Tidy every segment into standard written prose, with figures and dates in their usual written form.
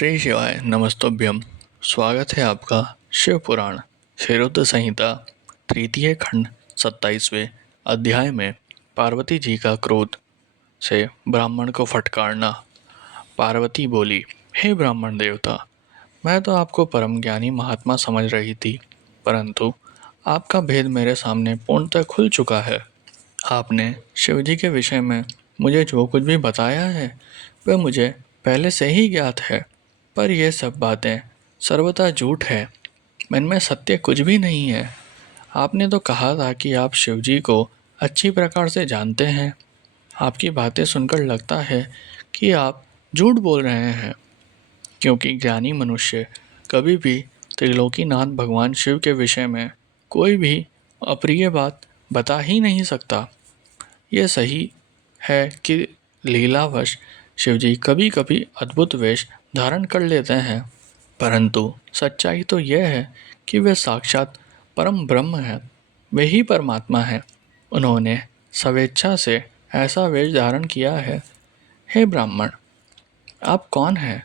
श्री शिवाय नमस्तोभ्यम। स्वागत है आपका शिव पुराण क्षीरोद संहिता तृतीय खंड 27वें अध्याय में पार्वती जी का क्रोध से ब्राह्मण को फटकारना। पार्वती बोली, हे ब्राह्मण देवता, मैं तो आपको परम ज्ञानी महात्मा समझ रही थी, परंतु आपका भेद मेरे सामने पूर्णतः खुल चुका है। आपने शिवजी के विषय में मुझे जो कुछ भी बताया है वह मुझे पहले से ही ज्ञात है, पर यह सब बातें सर्वथा झूठ है। इनमें सत्य कुछ भी नहीं है। आपने तो कहा था कि आप शिवजी को अच्छी प्रकार से जानते हैं। आपकी बातें सुनकर लगता है कि आप झूठ बोल रहे हैं, क्योंकि ज्ञानी मनुष्य कभी भी त्रिलोकीनाथ भगवान शिव के विषय में कोई भी अप्रिय बात बता ही नहीं सकता। यह सही है कि लीलावश शिवजी कभी कभी अद्भुत वेश धारण कर लेते हैं, परंतु सच्चाई तो यह है कि वे साक्षात परम ब्रह्म हैं, वे ही परमात्मा हैं। उन्होंने स्वेच्छा से ऐसा वेश धारण किया है। हे ब्राह्मण, आप कौन हैं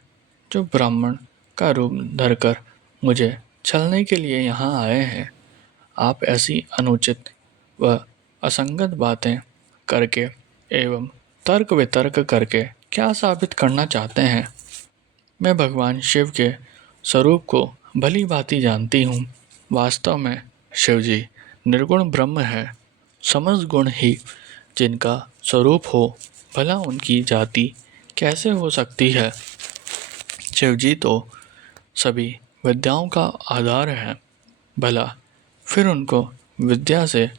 जो ब्राह्मण का रूप धरकर मुझे छलने के लिए यहाँ आए हैं? आप ऐसी अनुचित व असंगत बातें करके एवं तर्क वितर्क करके क्या साबित करना चाहते हैं? मैं भगवान शिव के स्वरूप को भली भांति जानती हूँ। वास्तव में शिवजी निर्गुण ब्रह्म है। समस्त गुण ही जिनका स्वरूप हो, भला उनकी जाति कैसे हो सकती है? शिवजी तो सभी विद्याओं का आधार है, भला फिर उनको विद्या से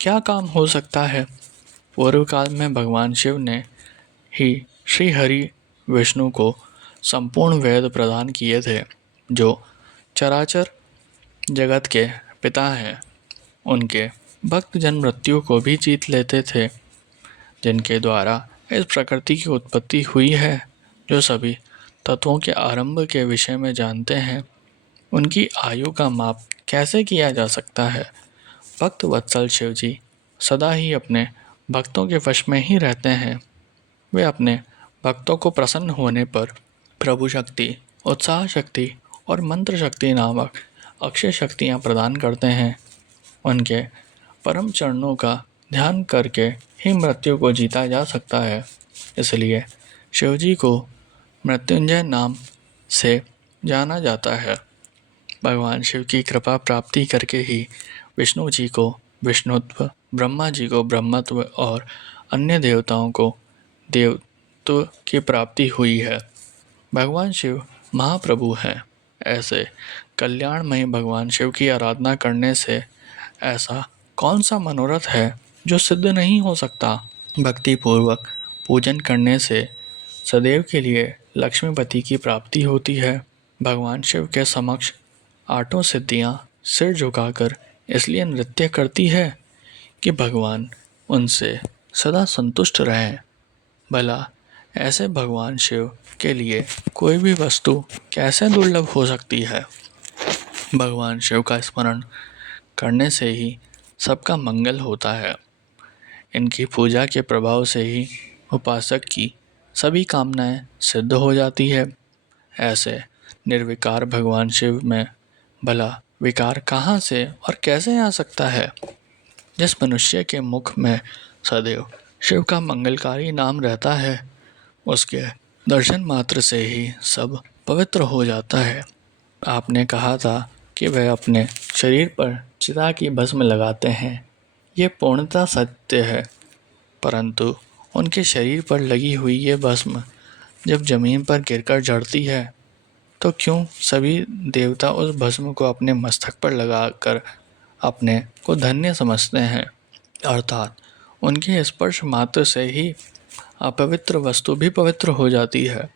क्या काम हो सकता है? पूर्व काल में भगवान शिव ने ही श्री हरि विष्णु को संपूर्ण वेद प्रदान किए थे, जो चराचर जगत के पिता हैं। उनके भक्त जन मृत्यु को भी जीत लेते थे, जिनके द्वारा इस प्रकृति की उत्पत्ति हुई है। जो सभी तत्वों के आरंभ के विषय में जानते हैं, उनकी आयु का माप कैसे किया जा सकता है? भक्त वत्सल शिवजी सदा ही अपने भक्तों के वश में ही रहते हैं। वे अपने भक्तों को प्रसन्न होने पर प्रभु शक्ति, उत्साह शक्ति और मंत्र शक्ति नामक अक्षय शक्तियाँ प्रदान करते हैं। उनके परम चरणों का ध्यान करके ही मृत्यु को जीता जा सकता है। इसलिए शिवजी को मृत्युंजय नाम से जाना जाता है। भगवान शिव की कृपा प्राप्ति करके ही विष्णु जी को विष्णुत्व, ब्रह्मा जी को ब्रह्मत्व और अन्य देवताओं को देवत्व की प्राप्ति हुई है। भगवान शिव महाप्रभु हैं। ऐसे कल्याणमय भगवान शिव की आराधना करने से ऐसा कौन सा मनोरथ है जो सिद्ध नहीं हो सकता? भक्ति पूर्वक पूजन करने से सदैव के लिए लक्ष्मीपति की प्राप्ति होती है। भगवान शिव के समक्ष आठों सिद्धियां सिर झुकाकर इसलिए नृत्य करती है कि भगवान उनसे सदा संतुष्ट रहें। भला ऐसे भगवान शिव के लिए कोई भी वस्तु कैसे दुर्लभ हो सकती है? भगवान शिव का स्मरण करने से ही सबका मंगल होता है। इनकी पूजा के प्रभाव से ही उपासक की सभी कामनाएं सिद्ध हो जाती है। ऐसे निर्विकार भगवान शिव में भला विकार कहाँ से और कैसे आ सकता है? जिस मनुष्य के मुख में सदैव शिव का मंगलकारी नाम रहता है, उसके दर्शन मात्र से ही सब पवित्र हो जाता है। आपने कहा था कि वह अपने शरीर पर चिता की भस्म लगाते हैं। ये पूर्णतः सत्य है, परंतु उनके शरीर पर लगी हुई ये भस्म जब जमीन पर गिरकर झड़ती है, तो क्यों सभी देवता उस भस्म को अपने मस्तक पर लगाकर अपने को धन्य समझते हैं? अर्थात उनके स्पर्श मात्र से ही अपवित्र वस्तु भी पवित्र हो जाती है।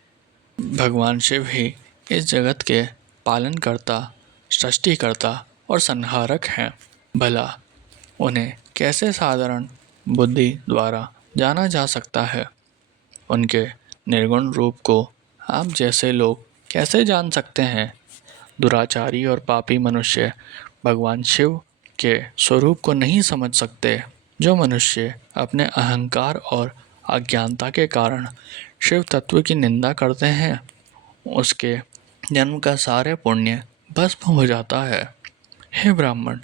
भगवान शिव ही इस जगत के पालनकर्ता, सृष्टिकर्ता और संहारक हैं। भला उन्हें कैसे साधारण बुद्धि द्वारा जाना जा सकता है? उनके निर्गुण रूप को आप जैसे लोग कैसे जान सकते हैं? दुराचारी और पापी मनुष्य भगवान शिव के स्वरूप को नहीं समझ सकते। जो मनुष्य अपने अहंकार और अज्ञानता के कारण शिव तत्व की निंदा करते हैं, उसके जन्म का सारे पुण्य भस्म हो जाता है। हे ब्राह्मण,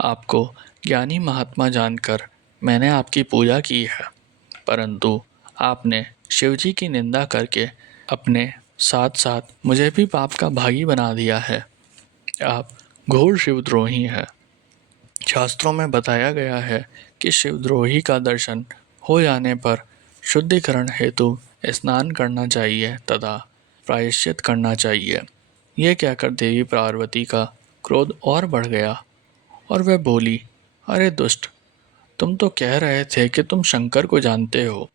आपको ज्ञानी महात्मा जानकर मैंने आपकी पूजा की है, परंतु आपने शिवजी की निंदा करके अपने साथ साथ मुझे भी पाप का भागी बना दिया है। आप घोर शिवद्रोही हैं। शास्त्रों में बताया गया है कि शिवद्रोही का दर्शन हो जाने पर शुद्धिकरण हेतु स्नान करना चाहिए तथा प्रायश्चित करना चाहिए। यह कहकर देवी पार्वती का क्रोध और बढ़ गया और वह बोली, अरे दुष्ट, तुम तो कह रहे थे कि तुम शंकर को जानते हो,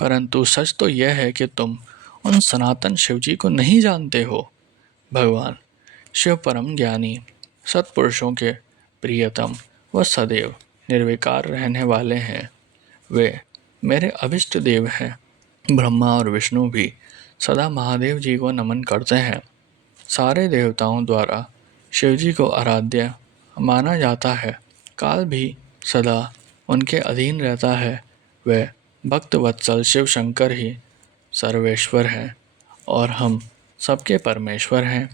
परंतु सच तो यह है कि तुम उन सनातन शिवजी को नहीं जानते हो। भगवान शिव परम ज्ञानी, सत्पुरुषों के प्रियतम व सदैव निर्विकार रहने वाले हैं। वे मेरे अभिष्ट देव हैं। ब्रह्मा और विष्णु भी सदा महादेव जी को नमन करते हैं। सारे देवताओं द्वारा शिवजी को आराध्य माना जाता है। काल भी सदा उनके अधीन रहता है। वे भक्त वत्सल शिव शंकर ही सर्वेश्वर हैं और हम सबके परमेश्वर हैं।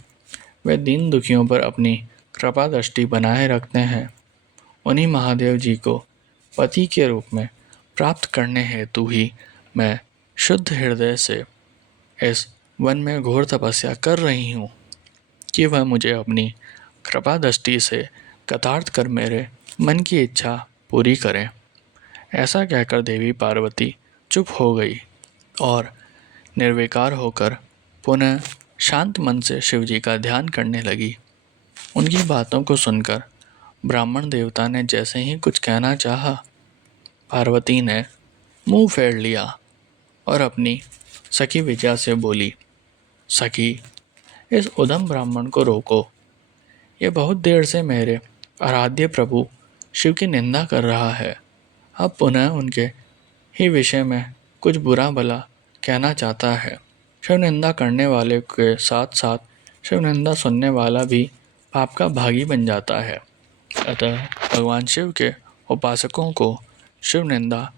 वे दीन दुखियों पर अपनी कृपा दृष्टि बनाए रखते हैं। उन्हीं महादेव जी को पति के रूप में प्राप्त करने हेतु ही मैं शुद्ध हृदय से इस वन में घोर तपस्या कर रही हूँ कि वह मुझे अपनी कृपा दृष्टि से कृतार्थ कर मेरे मन की इच्छा पूरी करें। ऐसा कहकर देवी पार्वती चुप हो गई और निर्विकार होकर पुनः शांत मन से शिवजी का ध्यान करने लगी। उनकी बातों को सुनकर ब्राह्मण देवता ने जैसे ही कुछ कहना चाहा, पार्वती ने मुंह फेर लिया और अपनी सखी विजया से बोली, सखी, इस उधम ब्राह्मण को रोको। यह बहुत देर से मेरे आराध्य प्रभु शिव की निंदा कर रहा है। अब पुनः उनके ही विषय में कुछ बुरा भला कहना चाहता है। शिव निंदा करने वाले के साथ साथ शिव निंदा सुनने वाला भी पाप का भागी बन जाता है। अतः भगवान शिव के उपासकों को शिव निंदा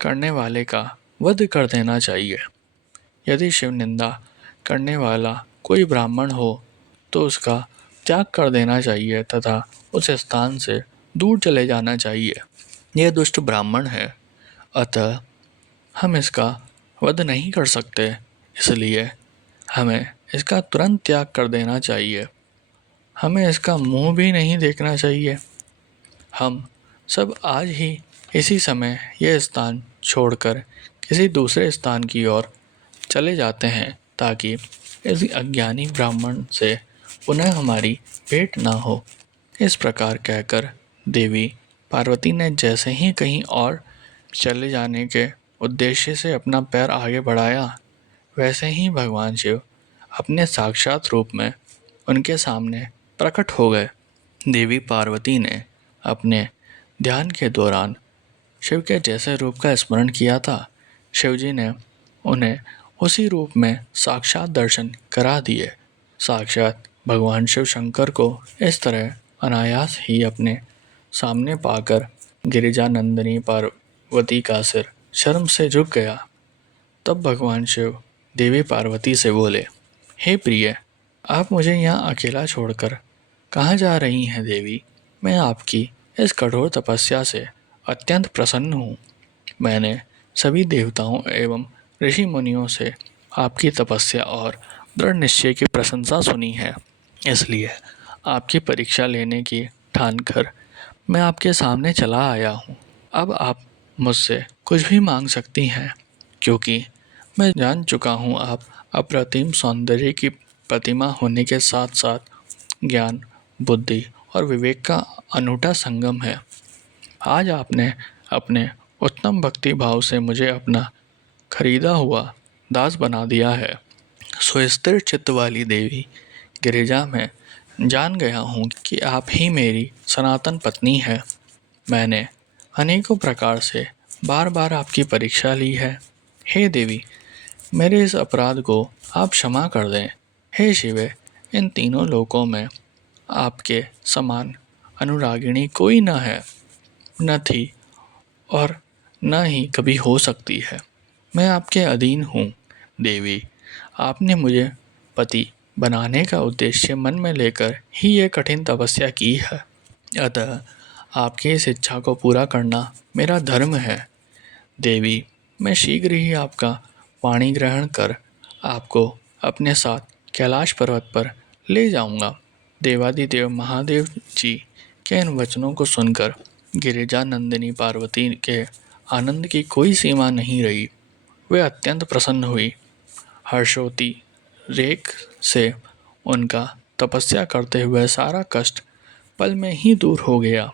करने वाले का वध कर देना चाहिए। यदि शिव निंदा करने वाला कोई ब्राह्मण हो तो उसका त्याग कर देना चाहिए तथा उस स्थान से दूर चले जाना चाहिए। यह दुष्ट ब्राह्मण है, अतः हम इसका वध नहीं कर सकते, इसलिए हमें इसका तुरंत त्याग कर देना चाहिए। हमें इसका मुंह भी नहीं देखना चाहिए। हम सब आज ही इसी समय यह स्थान छोड़कर किसी दूसरे स्थान की ओर चले जाते हैं ताकि इस अज्ञानी ब्राह्मण से पुनः हमारी भेंट ना हो। इस प्रकार कहकर देवी पार्वती ने जैसे ही कहीं और चले जाने के उद्देश्य से अपना पैर आगे बढ़ाया, वैसे ही भगवान शिव अपने साक्षात रूप में उनके सामने प्रकट हो गए। देवी पार्वती ने अपने ध्यान के दौरान शिव के जैसे रूप का स्मरण किया था, शिवजी ने उन्हें उसी रूप में साक्षात दर्शन करा दिए। साक्षात भगवान शिव शंकर को इस तरह अनायास ही अपने सामने पाकर गिरिजा नंदिनी पार्वती का सिर शर्म से झुक गया। तब भगवान शिव देवी पार्वती से बोले, हे प्रिय, आप मुझे यहाँ अकेला छोड़कर कहाँ जा रही हैं देवी? मैं आपकी इस कठोर तपस्या से अत्यंत प्रसन्न हूँ। मैंने सभी देवताओं एवं ऋषि मुनियों से आपकी तपस्या और दृढ़ निश्चय की प्रशंसा सुनी है, इसलिए आपकी परीक्षा लेने की ठान कर मैं आपके सामने चला आया हूँ। अब आप मुझसे कुछ भी मांग सकती हैं, क्योंकि मैं जान चुका हूँ आप अप्रतिम सौंदर्य की प्रतिमा होने के साथ साथ ज्ञान, बुद्धि और विवेक का अनूठा संगम है। आज आपने अपने उत्तम भक्ति भाव से मुझे अपना खरीदा हुआ दास बना दिया है। स्थिर चित्त वाली देवी गिरिजा, मैं जान गया हूँ कि आप ही मेरी सनातन पत्नी है। मैंने अनेकों प्रकार से बार बार आपकी परीक्षा ली है। हे देवी, मेरे इस अपराध को आप क्षमा कर दें। हे शिवे, इन तीनों लोकों में आपके समान अनुरागिणी कोई न है, न थी और न ही कभी हो सकती है। मैं आपके अधीन हूँ। देवी, आपने मुझे पति बनाने का उद्देश्य मन में लेकर ही ये कठिन तपस्या की है। अतः आपकी इस इच्छा को पूरा करना मेरा धर्म है। देवी, मैं शीघ्र ही आपका वाणी ग्रहण कर आपको अपने साथ कैलाश पर्वत पर ले जाऊंगा। देवादिदेव महादेव जी के इन वचनों को सुनकर गिरिजा नंदिनी पार्वती के आनंद की कोई सीमा नहीं रही। वे अत्यंत प्रसन्न हुई। हर्षोती रेख से उनका तपस्या करते हुए सारा कष्ट पल में ही दूर हो गया।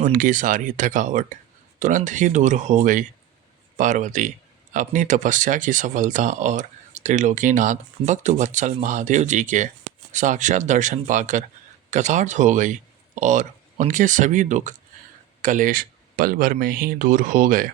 उनकी सारी थकावट तुरंत ही दूर हो गई। पार्वती अपनी तपस्या की सफलता और त्रिलोकीनाथ भक्त वत्सल महादेव जी के साक्षात दर्शन पाकर कृतार्थ हो गई और उनके सभी दुख कलेश पल भर में ही दूर हो गए।